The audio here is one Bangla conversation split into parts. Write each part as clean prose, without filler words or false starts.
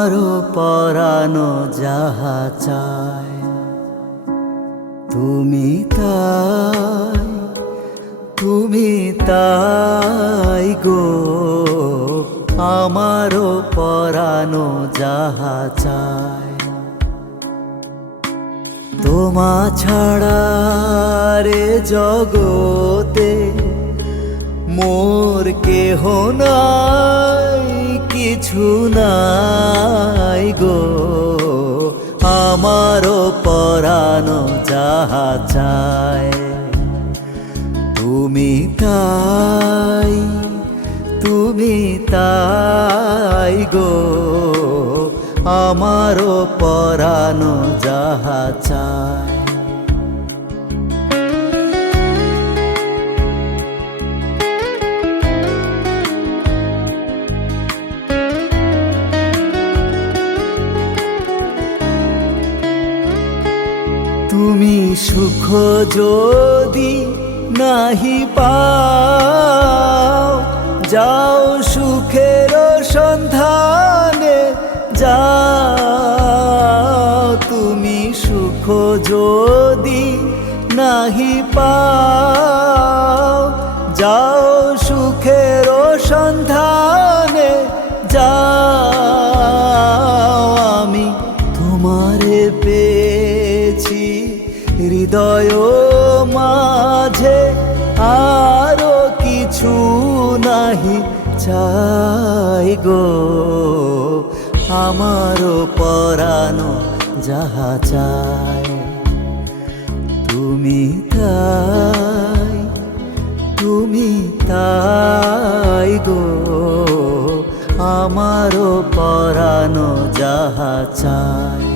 আমারও পরানো যাহা চায় তুমি তাই গো, আমারও পরানো যাহা চায়। তোমা ছাড়া রে জগতে মোর কেহ নাই, কিছু নাই গো, আমারও পরানো যাহা চায় তুমি তাই গো, আমারও পরানো যাহা চায়। তুমি সুখ যদি নাহি পাও, যাও সুখের সন্ধানে যাও। তুমি সুখ যদি নাহি পাও, যাও সুখের সন্ধানে যাও। আমি তোমারে পেয়েছি হৃদয় মাঝে, আরো কিছু নাহি চাই গো, আমারও পরানো যাহা চায় তুমি তাই গো, আমারও পরানো যাহা চায়।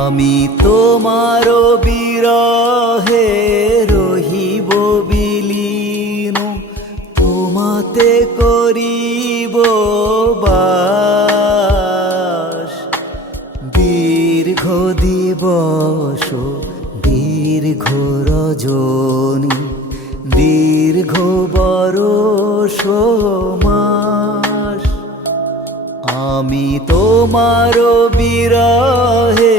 আমি তোমারও বিরহে রহিব বিলীন, তোমাতে করিব বাস। দীর্ঘ দিবস দীর্ঘ রজনী, দীর্ঘ বরষ মাস। আমি তোমারও বিরহে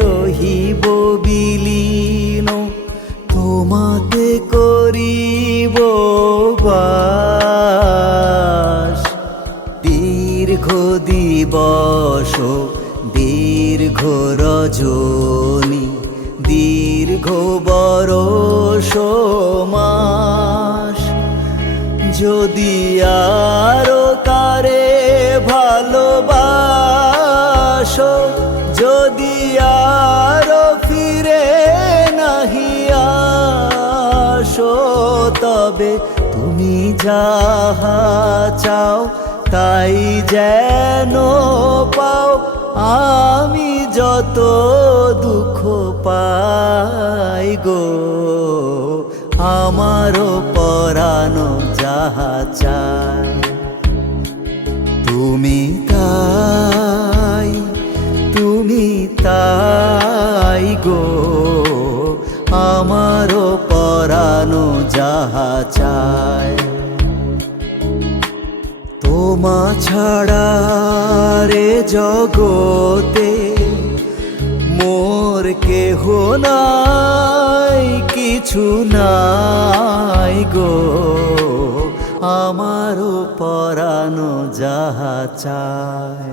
রহিব বিলীন, তোমাতে করিব বাস। দীর্ঘ দিবস দীর্ঘ রজনী, দীর্ঘ বরষ মাস। যদি আরো কারে ভালোবাসো, যদি আরো ফিরে নাহি আসো, তবে তুমি যাহা চাও তাই যেন পাও। আমি যত দুঃখ পাই গো, আমারও পরানো যাহা চায় তুমি তাই গো, আমারও পরানো যাহা চায়। তোমা ছাড়া রে জগতে মোর কেহ নাই, কিছু নাই গো, আমারও পরানো যাহা চায়।